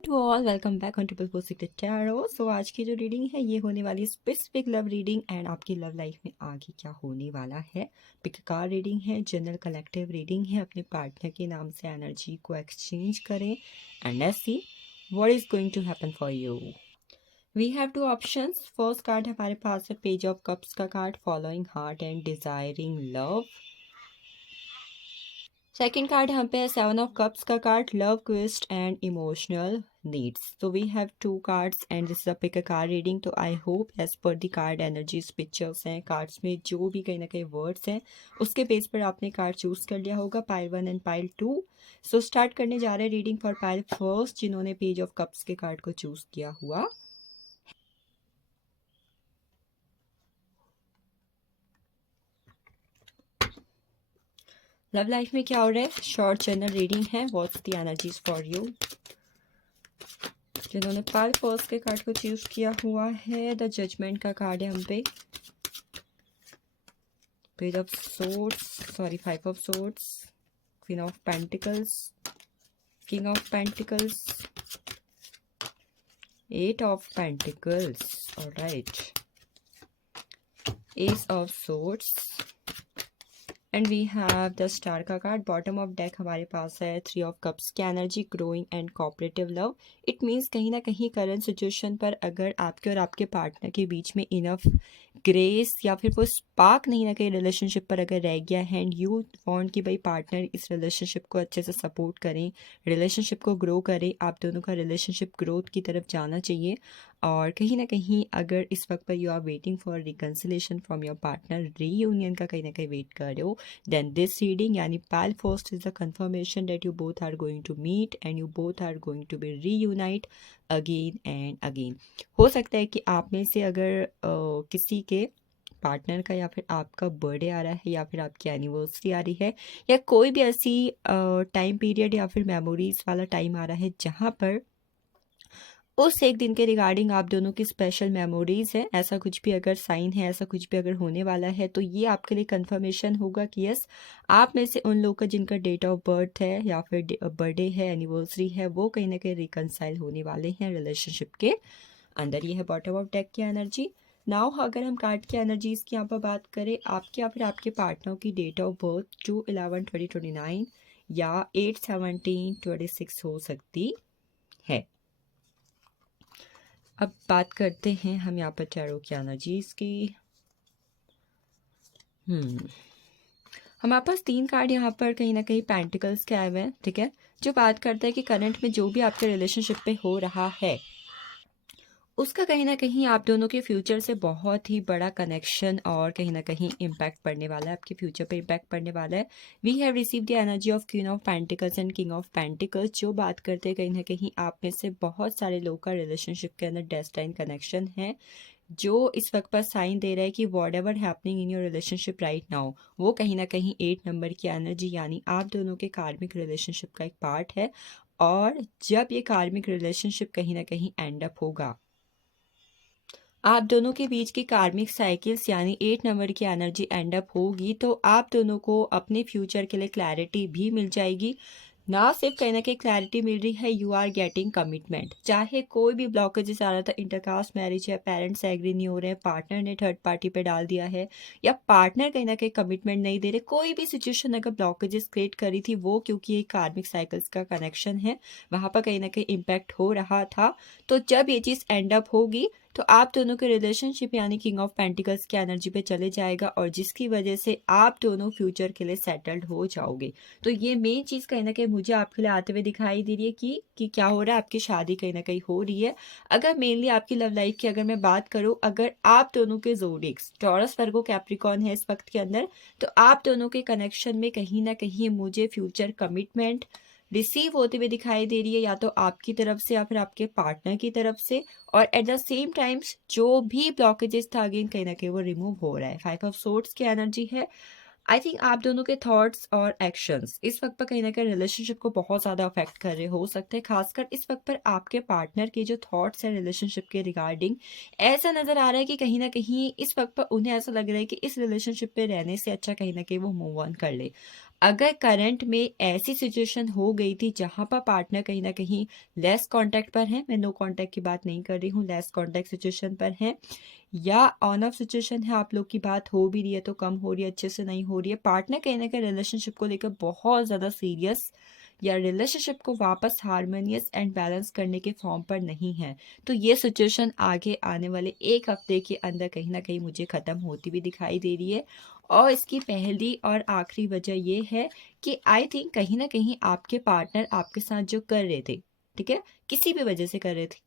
To all welcome back on triple four secret tarot. So आज की जो reading है ये होने वाली स्पेसिफिक लव रीडिंग एंड आपकी लव लाइफ में आगे क्या होने वाला है। पिक कार रीडिंग है, जनरल कलेक्टिव रीडिंग है। अपने पार्टनर के नाम से एनर्जी को एक्सचेंज करें and let's see what is going to happen for you. We have two options. First card हमारे पास है पेज ऑफ कप्स का card, following heart and desiring love. Second card हम पे है सेवन ऑफ कप्स का card, love quest and emotional needs. तो we have two cards and this is a pick a card reading. तो I hope as per the card energies pictures हैं, cards में जो भी कहीं ना कहीं वर्ड्स हैं उसके बेस पर आपने कार्ड चूज कर लिया होगा, pile 1 and pile 2। So start करने जा रहे हैं रीडिंग फॉर पाइल फर्स्ट, जिन्होंने पेज ऑफ कप्स के कार्ड को चूज किया हुआ। लव लाइफ में क्या हो रहा है, शॉर्ट जनरल रीडिंग है। What's the energies for you. जिन्होंने पाइल फर्स्ट के कार्ड को चूज किया हुआ है, द जजमेंट का कार्ड है हम पे, page of swords, sorry 5 of swords, queen of pentacles, king of pentacles, 8 of pentacles, alright, ace of swords and we have the star का कार्ड। बॉटम ऑफ डेक हमारे पास है 3 ऑफ कप्स की energy, growing and cooperative love. It means कहीं ना कहीं current situation पर अगर आपके और आपके पार्टनर के बीच में इनफ ग्रेस या फिर वो स्पार्क नहीं ना कहीं रिलेशनशिप पर अगर रह गया है एंड यू वांट कि भाई पार्टनर इस रिलेशनशिप को अच्छे से सपोर्ट करें, रिलेशनशिप को ग्रो करें, आप दोनों का रिलेशनशिप ग्रोथ की तरफ जाना चाहिए। और कहीं ना कहीं अगर इस वक्त पर you are waiting for reconciliation from your partner, reunion का कहीं ना कहीं वेट कर रहे हो, then this reading yani pile first is the confirmation that you both are going to meet and you both are going to be reunite again and again। हो सकता है कि आप में से अगर किसी के पार्टनर का या फिर आपका बर्थडे आ रहा है या फिर आपकी एनिवर्सरी आ रही है या कोई भी ऐसी टाइम पीरियड या फिर मेमोरीज वाला टाइम आ रहा है जहाँ पर उस एक दिन के रिगार्डिंग आप दोनों की स्पेशल मेमोरीज है, ऐसा कुछ भी अगर साइन है, ऐसा कुछ भी अगर होने वाला है तो ये आपके लिए कंफर्मेशन होगा कि यस, आप में से उन लोगों का जिनका डेट ऑफ बर्थ है या फिर बर्थडे है, एनिवर्सरी है, वो कहीं ना कहीं रिकनसाइल होने वाले हैं रिलेशनशिप के अंदर। ये है बॉटम ऑफ डेक की एनर्जी। नाउ अगर हम कार्ड की एनर्जीज की यहाँ पर बात करें, आपके या फिर आपके पार्टनर की डेट ऑफ बर्थ 2/11/2029 या 8/17/26 हो सकती है। अब बात करते हैं हम यहाँ पर टैरो की एनर्जीज की। हमारे पास 3 कार्ड यहाँ पर कहीं ना कहीं पेंटिकल्स के आए हुए हैं, ठीक है, जो बात करता है कि करंट में जो भी आपके रिलेशनशिप पे हो रहा है उसका कहीं ना कहीं आप दोनों के फ्यूचर से बहुत ही बड़ा कनेक्शन और कहीं ना कहीं इम्पैक्ट पड़ने वाला है, आपके फ्यूचर पे इम्पैक्ट पड़ने वाला है। We have receive the energy of queen of pentacles and king of pentacles, जो बात करते हैं कहीं ना कहीं आप में से बहुत सारे लोग का रिलेशनशिप के अंदर डेस्टाइन कनेक्शन है, जो इस वक्त पर साइन दे रहा है कि what ever happening in your relationship right now वो कहीं ना कहीं 8 नंबर की एनर्जी यानी आप दोनों के कार्मिक रिलेशनशिप का एक पार्ट है। और जब ये कार्मिक रिलेशनशिप कहीं ना कहीं एंड अप होगा, आप दोनों के बीच की कार्मिक साइकिल्स यानी 8 नंबर की एनर्जी एंड अप होगी तो आप दोनों को अपने फ्यूचर के लिए क्लैरिटी भी मिल जाएगी। ना सिर्फ कहीं ना कहीं क्लैरिटी मिल रही है, यू आर गेटिंग कमिटमेंट। चाहे कोई भी ब्लॉकेजेस आ रहा था, इंटरकास्ट मैरिज है, पेरेंट्स एग्री नहीं हो रहे हैं, पार्टनर ने थर्ड पार्टी पे डाल दिया है या पार्टनर कहीं ना कहीं कमिटमेंट नहीं दे रहे, कोई भी सिचुएशन अगर ब्लॉकेजेस क्रिएट करी थी वो क्योंकि ये कार्मिक साइकिल्स का कनेक्शन है वहाँ पर कहीं ना कहीं इम्पैक्ट हो रहा था। तो जब ये चीज़ एंड अप होगी तो आप दोनों के रिलेशनशिप यानी किंग ऑफ पेंटिकल्स की एनर्जी पे चले जाएगा और जिसकी वजह से आप दोनों फ्यूचर के लिए सेटल्ड हो जाओगे। तो ये मेन चीज़ कहीं ना कहीं मुझे आपके लिए आते हुए दिखाई दे रही है कि क्या हो रहा है, आपकी शादी कहीं ना कहीं हो रही है। अगर मेनली आपकी लव लाइफ की अगर मैं बात करूँ, अगर आप दोनों के जोडिक्स टॉरस वर्गो कैप्रिकॉर्न है इस वक्त के अंदर, तो आप दोनों के कनेक्शन में कहीं ना कहीं मुझे फ्यूचर कमिटमेंट रिसीव होते हुए दिखाई दे रही है, या तो आपकी तरफ से या फिर आपके पार्टनर की तरफ से। और एट द सेम टाइम्स जो भी ब्लॉकेजेस था अगेन कहीं ना कहीं वो रिमूव हो रहा है। 5 ऑफ सोर्ड्स की एनर्जी है। आई थिंक आप दोनों के थॉट्स और एक्शंस इस वक्त पर कहीं ना कहीं रिलेशनशिप को बहुत ज़्यादा अफेक्ट कर रहे हो सकते हैं। खासकर इस वक्त पर आपके पार्टनर के जो थॉट्स हैं रिलेशनशिप के रिगार्डिंग, ऐसा नज़र आ रहा है कि कहीं ना कहीं इस वक्त पर उन्हें ऐसा लग रहा है कि इस रिलेशनशिप पे रहने से अच्छा कहीं ना कहीं वो मूव ऑन कर ले। अगर करंट में ऐसी सिचुएशन हो गई थी जहाँ पर पार्टनर कहीं ना कहीं लेस कांटेक्ट पर है, मैं नो कांटेक्ट की बात नहीं कर रही हूँ, लेस कांटेक्ट सिचुएशन पर है, या ऑन ऑफ सिचुएशन है, आप लोग की बात हो भी रही है तो कम हो रही है, अच्छे से नहीं हो रही है, पार्टनर कहीं ना कहीं रिलेशनशिप को लेकर बहुत ज़्यादा सीरियस या रिलेशनशिप को वापस हारमोनियस एंड बैलेंस करने के फॉर्म पर नहीं है, तो ये सिचुएशन आगे आने वाले एक हफ्ते के अंदर कहीं ना कहीं मुझे ख़त्म होती भी दिखाई दे रही है। और इसकी पहली और आखिरी वजह ये है कि आई थिंक कहीं ना कहीं आपके पार्टनर आपके साथ जो कर रहे थे, ठीक है, किसी भी वजह से कर रहे थे,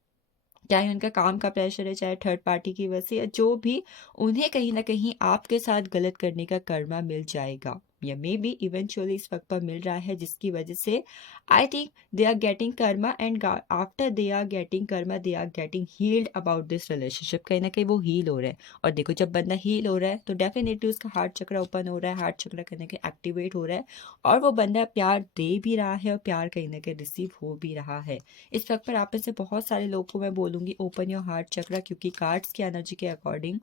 चाहे उनका काम का प्रेशर है, चाहे थर्ड पार्टी की वजह से, या जो भी, उन्हें कहीं ना कहीं आपके साथ गलत करने का कर्मा मिल जाएगा, या मे बी इवेंचुअली इस वक्त पर मिल रहा है, जिसकी वजह से I think they are getting karma, and after they are getting karma they are getting healed about this relationship, कहीं ना कहीं वो हील हो रहा है। और देखो, जब बंदा हील हो रहा है तो डेफिनेटली उसका हार्ट चक्र ओपन हो रहा है, हार्ट चक्र कहीं ना कहीं एक्टिवेट हो रहा है, और वो बंदा प्यार दे भी रहा है और प्यार कहीं ना कहीं रिसीव हो भी रहा है। इस वक्त पर आप में से बहुत सारे लोगों को मैं बोलूँगी ओपन योर हार्ट चक्रा, क्योंकि कार्ड्स की एनर्जी के अकॉर्डिंग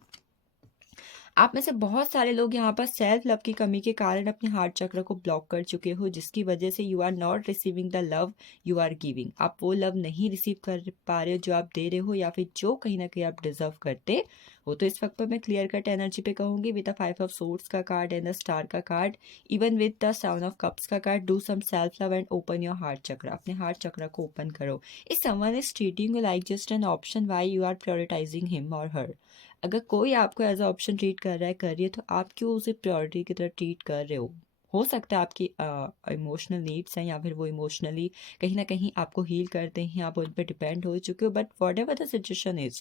आप में से बहुत सारे लोग यहाँ पर सेल्फ लव की कमी के कारण अपने हार्ट चक्र को ब्लॉक कर चुके हो, जिसकी वजह से you are not receiving the love you are giving. आप वो लव नहीं रिसीव कर पा रहे हो जो आप दे रहे हो, या फिर जो कहीं ना कहीं आप डिजर्व करते हो। तो इस वक्त पर मैं क्लियर कट एनर्जी पे कहूंगी, विद द 5 ऑफ सोर्ड्स का कार्ड एंड द स्टार का card, even with the 7 of cups का card, do some self love and open your heart chakra, अपने हार्ट चक्र को ओपन करो। If someone is treating you like just an option, why you are prioritising him or her. अगर कोई आपको as a option treat कर रहा है, कर रही है, तो आप क्यों उसे प्रायोरिटी की तरह ट्रीट कर रहे हो सकता है आपकी इमोशनल नीड्स हैं, या फिर वो इमोशनली कहीं ना कहीं आपको हील करते हैं, आप उन पर डिपेंड हो चुके हो, but what ever the situation is,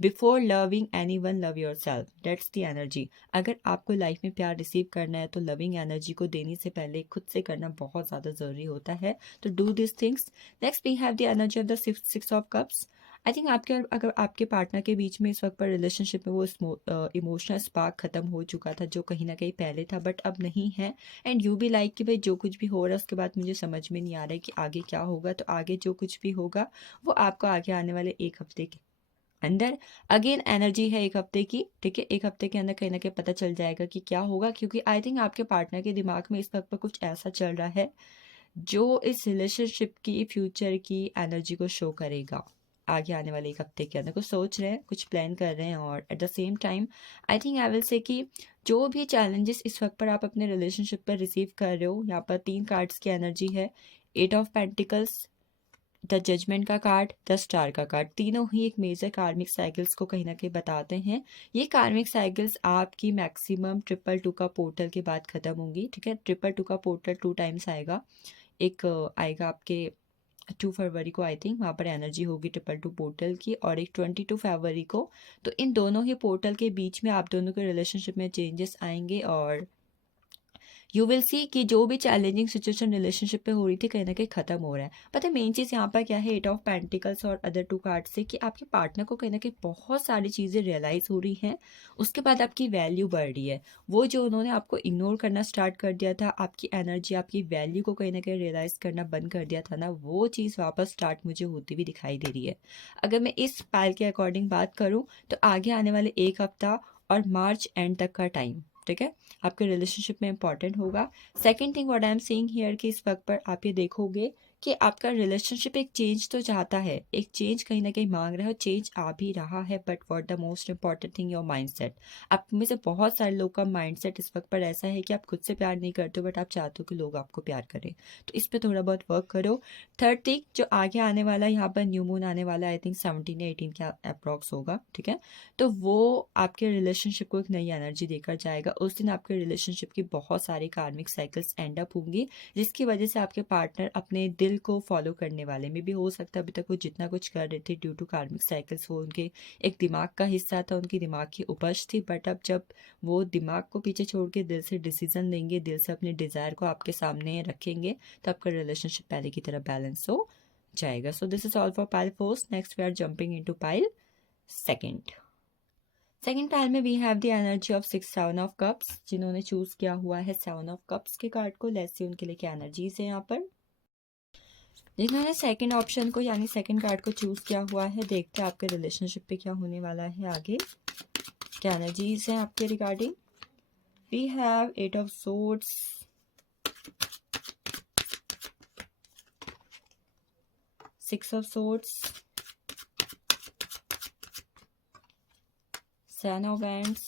before loving any one love your self, that's the energy. अगर आपको लाइफ में प्यार रिसीव करना है तो लविंग एनर्जी को देने से पहले खुद से करना बहुत ज़्यादा ज़रूरी होता है, तो do this things. Next we have the energy of the 6 of cups. I think आपके, अगर आपके पार्टनर के बीच में इस वक्त पर रिलेशनशिप में वो इमोशनल स्पार्क खत्म हो चुका था जो कहीं ना कहीं पहले था, बट अब नहीं है, एंड यू भी लाइक कि भाई जो कुछ भी हो रहा है उसके बाद मुझे समझ में नहीं आ रहा है कि आगे क्या होगा, तो आगे जो कुछ भी होगा वो आपको आगे आने वाले एक हफ्ते के अंदर, अगेन एनर्जी है एक हफ्ते की, ठीक है, एक हफ्ते के अंदर कहीं ना कहीं पता चल जाएगा कि क्या होगा, क्योंकि आई थिंक आपके पार्टनर के दिमाग में इस वक्त पर कुछ ऐसा चल रहा है जो इस रिलेशनशिप की फ्यूचर की एनर्जी को शो करेगा। आगे आने वाले एक हफ्ते के अंदर कुछ सोच रहे हैं, कुछ प्लान कर रहे हैं, और at the same time I think I will say कि जो भी चैलेंजेस इस वक्त पर आप अपने रिलेशनशिप पर रिसीव कर रहे हो, यहाँ पर 3 कार्ड्स की एनर्जी है, 8 ऑफ पेंटिकल्स, द जजमेंट का कार्ड, द स्टार का कार्ड, तीनों ही एक मेजर कार्मिक साइकिल्स को कहीं ना कहीं बताते हैं। ये कार्मिक साइकिल्स आपकी मैक्सिमम 222 का पोर्टल के बाद खत्म होंगी, ठीक है, 222 का पोर्टल 2 टाइम्स आएगा, एक आएगा आपके 2 फरवरी को, आई थिंक वहाँ पर एनर्जी होगी 222 पोर्टल की, और एक 22 फरवरी को। तो इन दोनों ही पोर्टल के बीच में आप दोनों के रिलेशनशिप में चेंजेस आएंगे, और यू विल सी कि जो भी चैलेंजिंग सिचुएशन रिलेशनशिप पे हो रही थी कहीं ना कहीं खत्म हो रहा है। पता है मेन चीज़ यहाँ पर क्या है, 8 ऑफ पेंटिकल्स और अदर 2 कार्ड से, कि आपके पार्टनर को कहीं ना कहीं बहुत सारी चीज़ें रियलाइज़ हो रही हैं, उसके बाद आपकी वैल्यू बढ़ रही है। वो जो उन्होंने आपको इग्नोर करना स्टार्ट कर दिया था, आपकी एनर्जी, आपकी वैल्यू को कहीं ना कहीं रियलाइज़ करना बंद कर दिया था ना, वो चीज़ वापस स्टार्ट मुझे होती हुई दिखाई दे रही है। अगर मैं इस पायल के अकॉर्डिंग बात करूँ तो आगे आने वाले एक हफ्ता और मार्च एंड तक का टाइम, ठीक है, आपके रिलेशनशिप में इंपॉर्टेंट होगा। Second thing what I am seeing here कि इस वक्त पर आप ये देखोगे कि आपका रिलेशनशिप एक चेंज तो चाहता है, एक चेंज कहीं ना कहीं मांग रहा है, चेंज आ भी रहा है, but what the most important thing your mindset. आप में से बहुत सारे लोग का माइंडसेट इस वक्त पर ऐसा है कि आप खुद से प्यार नहीं करते हो, बट आप चाहते हो कि लोग आपको प्यार करें, तो इस पर थोड़ा बहुत वर्क करो। थर्ड थिंग जो आगे आने वाला है, यहाँ पर न्यू मून आने वाला है, आई थिंक 17 या 18 का अप्रॉक्स होगा, ठीक है, तो वो आपके रिलेशनशिप को एक नई एनर्जी देकर जाएगा। उस दिन आपके रिलेशनशिप की बहुत सारी कार्मिक साइकिल्स एंड अप होंगी, जिसकी वजह से आपके पार्टनर अपने दिल को फॉलो करने वाले में भी हो सकता है अभी तक वो जितना कुछ कर रहे थे ड्यू टू कार्मिक साइकिल्स, वो उनके एक दिमाग का हिस्सा था, उनकी दिमाग की उपज थी, बट अब जब वो दिमाग को पीछे छोड़ के दिल से डिसीजन लेंगे, दिल से अपने डिज़ायर को आपके सामने रखेंगे, तो आपका रिलेशनशिप पहले की तरह बैलेंस हो जाएगा। So this is all for pile first. Next we are jumping into pile second. Second pile में we have the energy of 6 7 of cups. जिन्होंने चूज किया हुआ है 7 ऑफ कप्स के कार्ड को, लेट्स सी उनके लिए क्या एनर्जीज है यहाँ पर। जिन्होंने सेकंड ऑप्शन को यानी सेकंड कार्ड को चूज किया हुआ है, देखते हैं आपके रिलेशनशिप पे क्या होने वाला है आगे, क्या एनर्जीज हैं आपके regarding. We have 8 of swords, 6 of Swords, 7 of Wands,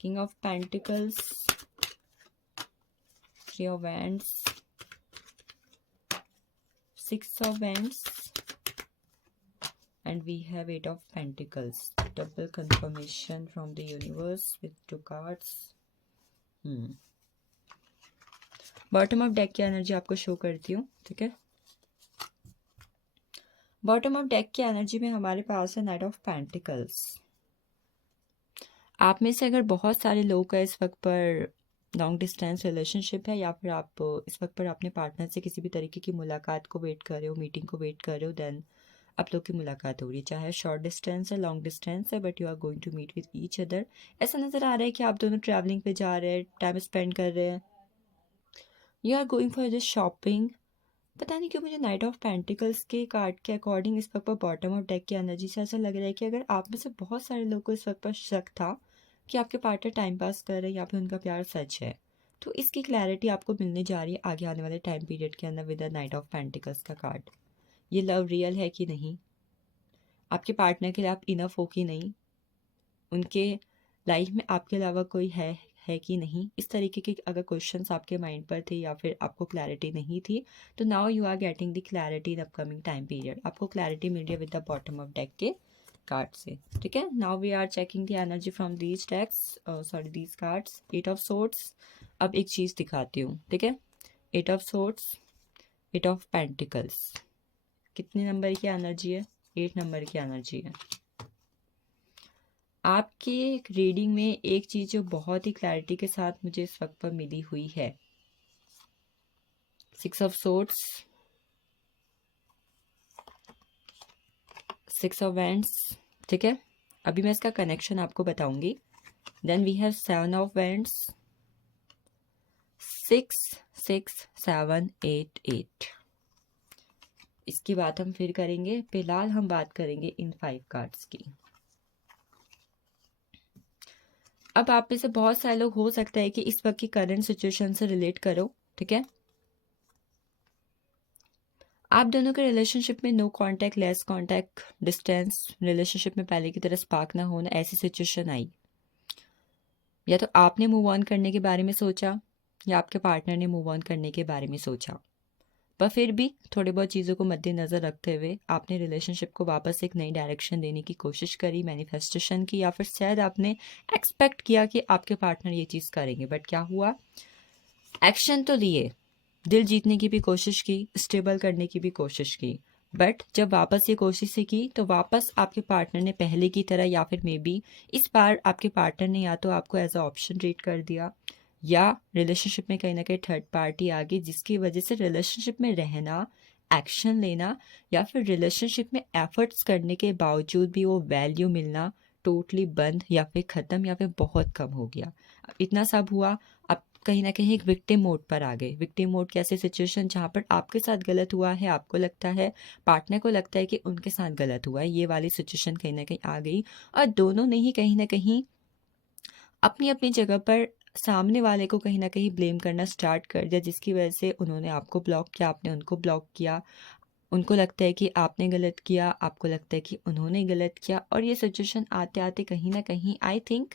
King of Pentacles, 3 of Wands, 6 of Wands, and we have 8 of Pentacles. Double confirmation from the universe with 2 cards. Bottom of deck की energy आपको show करती हूँ, ठीक है। Bottom of deck की energy में हमारे पास है नाइट ऑफ पेंटिकल्स। आप में से अगर बहुत सारे लोग का इस वक्त पर लॉन्ग डिस्टेंस रिलेशनशिप है, या फिर आप इस वक्त पर अपने पार्टनर से किसी भी तरीके की मुलाकात को वेट कर रहे हो, मीटिंग को वेट कर रहे हो, देन आप लोग की मुलाकात हो रही है, चाहे शॉर्ट डिस्टेंस है, लॉन्ग डिस्टेंस है, but you are going to meet with each other. ऐसा नज़र आ रहा है कि आप दोनों ट्रैवलिंग पे जा रहे हैं, टाइम स्पेंड कर रहे हैं, you are going for this shopping. पता नहीं क्यों मुझे नाइट ऑफ पेंटिकल्स के कार्ड के अकॉर्डिंग इस वक्त पर बॉटम ऑफ डेक की एनर्जी से ऐसा लग रहा है कि अगर आप में से बहुत सारे लोग को इस वक्त पर शक था कि आपके पार्टनर टाइम पास कर रहे हैं या फिर उनका प्यार सच है, तो इसकी क्लैरिटी आपको मिलने जा रही है आगे आने वाले टाइम पीरियड के अंदर with the night of pentacles का कार्ड। ये लव रियल है कि नहीं, आपके पार्टनर के लिए आप इनफ हो कि नहीं, उनके लाइफ में आपके अलावा कोई है कि नहीं, इस तरीके के अगर क्वेश्चंस आपके माइंड पर थे या फिर आपको क्लैरिटी नहीं थी, तो now you are getting the clarity in upcoming time period. आपको क्लैरिटी मिल रही है with the bottom of deck के कार्ड से, ठीक है। Now we are checking the energy from these decks, sorry these cards. 8 of swords. अब एक चीज़ दिखाती हूँ, ठीक है। 8 ऑफ सोर्ड्स, 8 ऑफ पेंटिकल्स, कितने नंबर की एनर्जी है? 8 नंबर की एनर्जी है। आपके रीडिंग में एक चीज़ जो बहुत ही क्लैरिटी के साथ मुझे इस वक्त पर मिली हुई है, 6 ऑफ सोर्ड्स, 6 ऑफ वैंड्स, ठीक है। अभी मैं इसका कनेक्शन आपको बताऊंगी। Then we have 7 of wands, 6 6 7 8 8। इसकी बात हम फिर करेंगे, फिलहाल हम बात करेंगे इन 5 कार्ड्स की। अब आप में से बहुत सारे लोग हो सकता है कि इस वक्त की करंट सिचुएशन से रिलेट करो, ठीक है। आप दोनों के रिलेशनशिप में no contact, less contact, distance, relationship में पहले की तरह स्पार्क ना होना, ऐसी सिचुएशन आई। या तो आपने मूव ऑन करने के बारे में सोचा या आपके पार्टनर ने मूव ऑन करने के बारे में सोचा, पर फिर भी थोड़ी बहुत चीज़ों को मद्देनज़र रखते हुए आपने रिलेशनशिप को वापस एक नई डायरेक्शन देने की कोशिश करी, मैनिफेस्टेशन की, या फिर शायद आपने एक्सपेक्ट किया कि आपके पार्टनर ये चीज़ करेंगे, बट क्या हुआ? एक्शन तो लिए, दिल जीतने की भी कोशिश की, स्टेबल करने की भी कोशिश की, बट जब वापस ये कोशिश से की तो वापस आपके पार्टनर ने पहले की तरह, या फिर मे बी इस बार आपके पार्टनर ने या तो आपको एज अ ऑप्शन ट्रीट कर दिया, या रिलेशनशिप में कहीं ना कहीं थर्ड पार्टी आ गई, जिसकी वजह से रिलेशनशिप में रहना, एक्शन लेना, या फिर रिलेशनशिप में एफर्ट्स करने के बावजूद भी वो वैल्यू मिलना टोटली बंद, या फिर ख़त्म, या फिर बहुत कम हो गया। इतना सब हुआ, अब कहीं ना कहीं एक विक्टिम मोड पर आ गए। विक्टिम मोड कैसे? सिचुएशन जहाँ पर आपके साथ गलत हुआ है, आपको लगता है, पार्टनर को लगता है कि उनके साथ गलत हुआ है, ये वाली सिचुएशन कहीं ना कहीं आ गई, और दोनों ने ही कहीं ना कहीं अपनी अपनी जगह पर सामने वाले को कहीं ना कहीं ब्लेम करना स्टार्ट कर दिया, जिसकी वजह से उन्होंने आपको ब्लॉक किया, आपने उनको ब्लॉक किया। उनको लगता है कि आपने गलत किया, आपको लगता है कि उन्होंने गलत किया, और ये सिचुएशन आते आते कहीं ना कहीं आई थिंक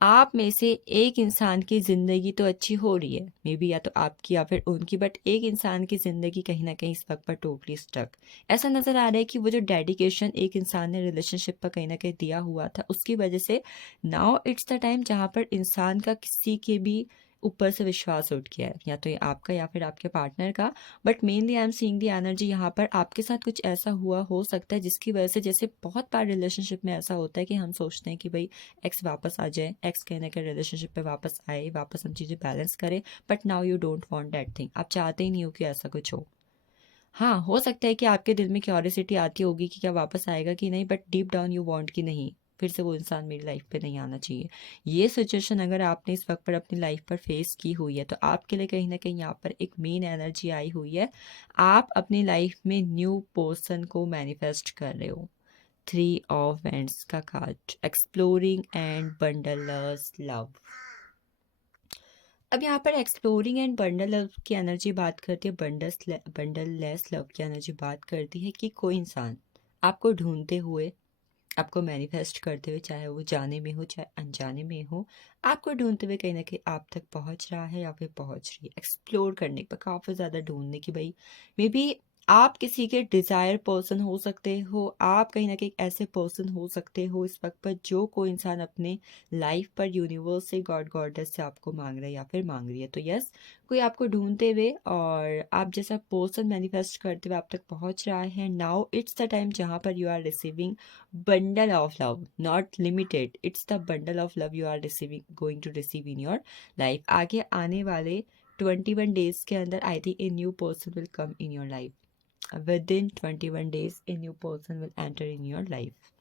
आप में से एक इंसान की ज़िंदगी तो अच्छी हो रही है, मे बी या तो आपकी या फिर उनकी, बट एक इंसान की ज़िंदगी कहीं ना कहीं इस वक्त पर टोटली स्टक। ऐसा नज़र आ रहा है कि वो जो डेडिकेशन एक इंसान ने रिलेशनशिप पर कहीं ना कहीं दिया हुआ था, उसकी वजह से नाउ इट्स द टाइम जहाँ पर इंसान का किसी के भी ऊपर से विश्वास उठ गया है, या तो ये आपका या फिर आपके पार्टनर का, but mainly I am seeing the energy यहाँ पर आपके साथ कुछ ऐसा हुआ हो सकता है जिसकी वजह से, जैसे बहुत बार रिलेशनशिप में ऐसा होता है कि हम सोचते हैं कि भाई एक्स वापस आ जाए, एक्स कहीं ना कहीं रिलेशनशिप पे वापस आए, वापस हम चीज़ें बैलेंस करें, but now you don't want that thing. आप चाहते ही नहीं हो कि ऐसा कुछ हो। हाँ, हो सकता है कि आपके दिल में क्यूरियोसिटी आती होगी कि क्या वापस आएगा कि नहीं, but deep down you want कि नहीं, फिर से वो इंसान मेरी लाइफ पे नहीं आना चाहिए। ये सिचुएशन अगर आपने इस वक्त पर अपनी लाइफ पर फेस की हुई है, तो आपके लिए कहीं ना कहीं यहाँ पर एक मेन एनर्जी आई हुई है। आप अपनी लाइफ में न्यू पर्सन को मैनिफेस्ट कर रहे हो। 3 ऑफ वैंड्स का कार्ड, एक्सप्लोरिंग एंड बंडलर्स लव। अब यहाँ पर एक्सप्लोरिंग एंड बंडल लव की एनर्जी बात करती है, बंडल लेस लव की एनर्जी बात करती है कि कोई इंसान आपको ढूंढते हुए, आपको मैनिफेस्ट करते हुए, चाहे वो जाने में हो चाहे अनजाने में हो, आपको ढूंढते हुए कहीं ना कहीं आप तक पहुंच रहा है या फिर पहुंच रही है। एक्सप्लोर करने पर काफ़ी ज़्यादा ढूंढने की, भाई मे बी आप किसी के डिज़ायर पर्सन हो सकते हो, आप कहीं ना कहीं ऐसे पर्सन हो सकते हो इस वक्त पर जो कोई इंसान अपने लाइफ पर यूनिवर्स से, गॉड गॉडेस से आपको मांग रहा है या फिर मांग रही है। तो यस, कोई आपको ढूंढते हुए और आप जैसा पर्सन मैनिफेस्ट करते हुए आप तक पहुंच रहा है। नाउ इट्स द टाइम जहाँ पर you are receiving bundle of love, not limited, it's the bundle of love you are receiving, going to receive in your life। आगे आने वाले 21 days के अंदर I think a new person will come in your life। within 21 days a new person will enter in your life।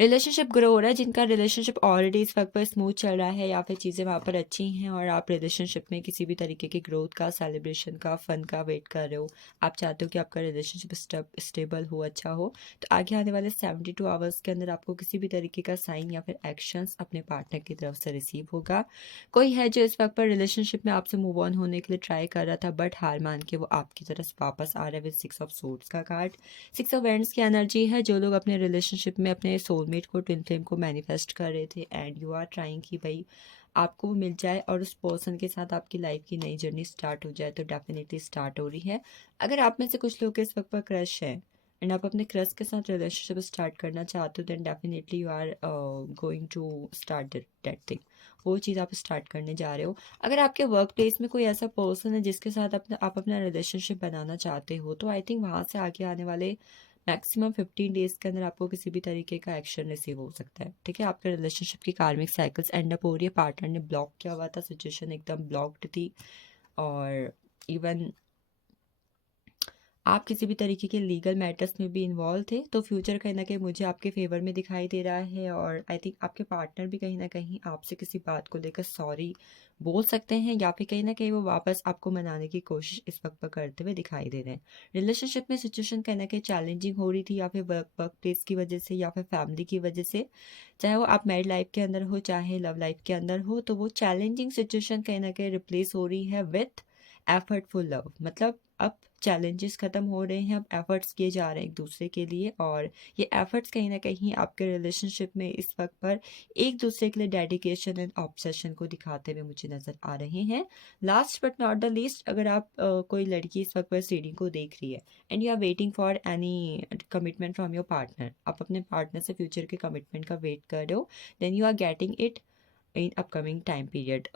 Relationship grow हो रहा है, जिनका relationship already इस वक्त पर स्मूथ चल रहा है या फिर चीज़ें वहाँ पर अच्छी हैं और आप रिलेशनशिप में किसी भी तरीके की ग्रोथ का, सेलिब्रेशन का, फन का वेट कर रहे हो, आप चाहते हो कि आपका रिलेशनशिप स्टेबल हो, अच्छा हो, तो आगे आने वाले 72 आवर्स के अंदर आपको किसी भी तरीके का साइन या फिर एक्शंस अपने पार्टनर की तरफ से रिसीव होगा। कोई है जो इस वक्त पर रिलेशनशिप में आपसे मूव ऑन होने के लिए ट्राई कर रहा था बट हार मान के वो आपकी तरफ वापस आ रहा है विद 6 ऑफ सोर्ड्स का कार्ड। 6 ऑफ वैंड्स की एनर्जी है, जो लोग अपने रिलेशनशिप में अपने सोलमेट को, ट्विन फ्लेम को मैनिफेस्ट कर रहे थे एंड यू आर ट्राइंग कि भाई आपको वो मिल जाए और उस पर्सन के साथ आपकी लाइफ की नई जर्नी स्टार्ट हो जाए, तो डेफिनेटली स्टार्ट हो रही है। अगर आप में से कुछ लोग इस वक्त पर क्रश है एंड आप अपने क्रश के साथ रिलेशनशिप स्टार्ट करना चाहते हो, then definitely you are going to start that thing, वो चीज़ आप स्टार्ट करने जा रहे हो। अगर आपके वर्क प्लेस में कोई ऐसा पर्सन है जिसके साथ आप अपना रिलेशनशिप बनाना चाहते हो, तो आई थिंक वहाँ से आगे आने वाले मैक्सिमम 15 डेज के अंदर आपको किसी भी तरीके का एक्शन रिसीव हो सकता है। ठीक है, आपके रिलेशनशिप की कार्मिक साइकिल्स एंड अप हो रही है, पार्टनर ने ब्लॉक किया हुआ था, सिचुएशन एकदम ब्लॉक्ड थी और इवन आप किसी भी तरीके के लीगल मैटर्स में भी इन्वॉल्व थे, तो फ्यूचर कहीं ना कहीं मुझे आपके फेवर में दिखाई दे रहा है और आई थिंक आपके पार्टनर भी कहीं ना कहीं आपसे किसी बात को लेकर सॉरी बोल सकते हैं या फिर कहीं ना कहीं वो वापस आपको मनाने की कोशिश इस वक्त पर करते हुए दिखाई दे रहे हैं। रिलेशनशिप में सिचुएशन कहीं ना कहीं चैलेंजिंग हो रही थी या फिर वर्क प्लेस की वजह से या फिर फैमिली की वजह से, चाहे वो आप मैरिड लाइफ के अंदर हो चाहे लव लाइफ के अंदर हो, तो वो चैलेंजिंग सिचुएशन कहीं ना कहीं रिप्लेस हो रही है विथ एफर्टफुल लव। मतलब अब चैलेंजेस खत्म हो रहे हैं, अब एफर्ट्स किए जा रहे हैं एक दूसरे के लिए और ये एफर्ट्स कहीं ना कहीं आपके रिलेशनशिप में इस वक्त पर एक दूसरे के लिए डेडिकेशन एंड ऑब्सेशन को दिखाते हुए मुझे नज़र आ रहे हैं। Last but not the least, अगर आप कोई लड़की इस वक्त पर इस रीडिंग को देख रही है and you are waiting for any commitment from your partner, आप अपने पार्टनर से फ्यूचर के कमिटमेंट का वेट कर रहे हो, then you are getting it in upcoming time period.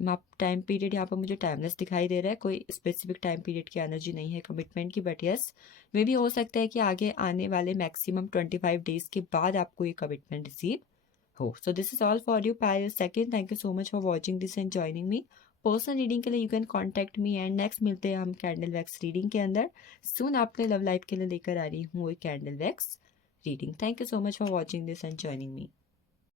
आप टाइम पीरियड यहाँ पर मुझे टाइमलेस दिखाई दे रहा है, कोई स्पेसिफिक टाइम पीरियड की एनर्जी नहीं है कमिटमेंट की, बट यस मे भी हो सकता है कि आगे आने वाले मैक्सिमम 25 डेज के बाद आपको ये कमिटमेंट रिसीव हो। सो this is all for you Payal second, thank you so much for watching this and joining me. Personal reading के लिए you can contact me and next मिलते हैं हम कैंडल वैक्स रीडिंग के अंदर। सून आपके लव लाइफ के लिए लेकर आ रही हूँ एक candle wax reading. Thank you so much for watching this and joining me.